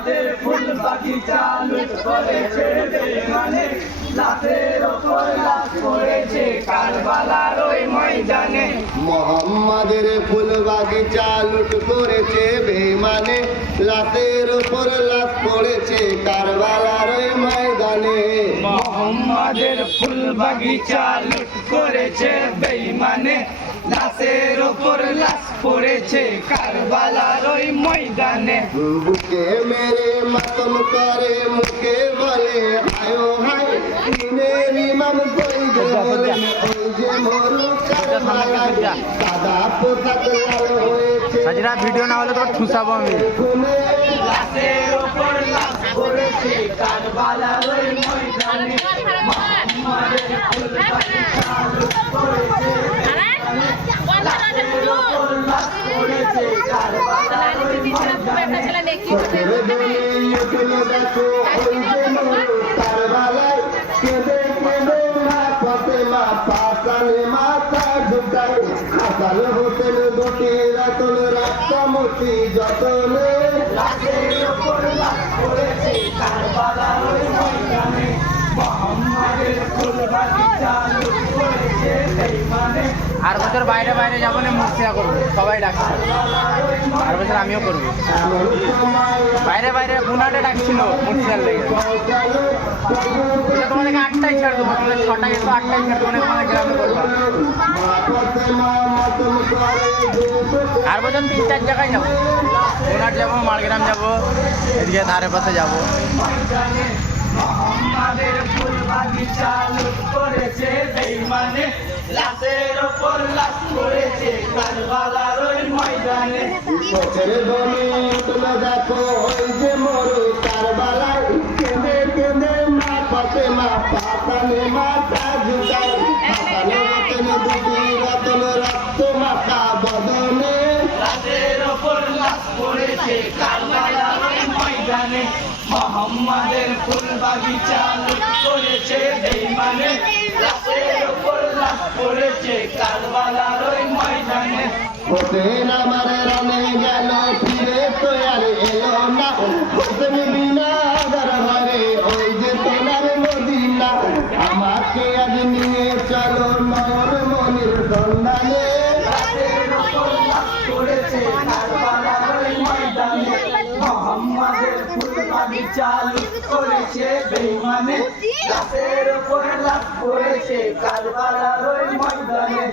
মোহাম্মদের ফুল বাগিচা লুট করেছে বেঈমানে, লাশের ওপর লাশ পড়েছে কারবালার ওই ময়দানে। মোহাম্মদের ফুল বাগিচা লুট করেছে বেঈমানে, লাশের ওপর লাশ পড়েছে কারবালার ওই ময়দানে। মোহাম্মদের ফুল বাগিচা লুট করেছে বেঈমানে, লাশের ওপর লাশ পড়েছে কারবালার ওই ময়দানে। বুকে মেরে মাতম করে মুখে বলে হায় হায়, দিনের ইমাম কই যে বলেন ওই যে মরু কারবালায়, সাদা পোশাক লাল হয়েছে। সাজিরা ভিডিও না হলে তো ঠুসাবো আমি। লাশের ওপর লাশ পড়েছে কারবালার ওই ময়দানে। মোহাম্মদের ফুল বাগিচা লুট করেছে বেঈমানে, লাশের ওপর লাশ পড়েছে কারবালার ওই ময়দানে। চোখের দোলে উঠল দেখো ওই যে মরু কারবালায়, কেঁদে কেঁদে মা ফাতেমা পাশানে মাথা ঝুঁকায়। হাসান হোসেন দুটি রাতল রাস্তামতি যতনে, লাশের ওপর লাশ পড়েছে কারবালার ওই ময়দানে। মোহাম্মদের ফুল বাগিচা লুট করেছে বেঈমানে, আর বছর বাইরে বাইরে যাবো না, মুর্শিদা করবো, সবাই ডাকছে। আর বছর আমিও করবো বাইরে বাইরে। বুনাটে ডাকছিল মুর্শিদার লেগে। তোমাদেরকে 8টায় ছেড়ে দেবো, তোমাদের 6টায় এসো, 8টায় ছেড়ে দেবো, তোমাদের গ্রামে করবো। আর বছর 3-4 জায়গায় যাবো, বুনাট যাবো, মারগ্রাম যাবো, এদিকে ধারে পাশে যাবো। মোহাম্মদের ফুল বাগিচা লুট করেছে বেঈমানে, লাশের ওপর লাশ পড়েছে কারবালার ওই ময়দানে। চোখের দোলে উঠল দেখো ওই যে মরু কারবালায়, কেঁদে কেঁদে মা ফাতেমা পাশানে মাথা ঝুঁকায়। হাসান হোসেন দুটি রাতল রক্ত মাখা বদনে, লাশের ওপর লাশ পড়েছে কারবালার ওই ময়দানে। মোহাম্মদের ফুল বাগিচা লুট করেছে বেঈমানে, লাশের ওপর লাশ পড়েছে কারবালার ওই ময়দানে। হোসেন আমার রানে গেল ফিরে তো আর এলো না, হোসেন বিনা ঘরে ওই যে সোনার মদিনা। আমাকে আজ নিয়ে চলো নয়ন মনির সন্ধানে, লাশের ওপর লাশ পড়েছে কারবালার ওই ময়দানে। মোহাম্মদের ফুল বাগিচা লুট করেছে বেঈমানে, লাশের ওপর লাশ পড়েছে কারবালার ওই ময়দানে।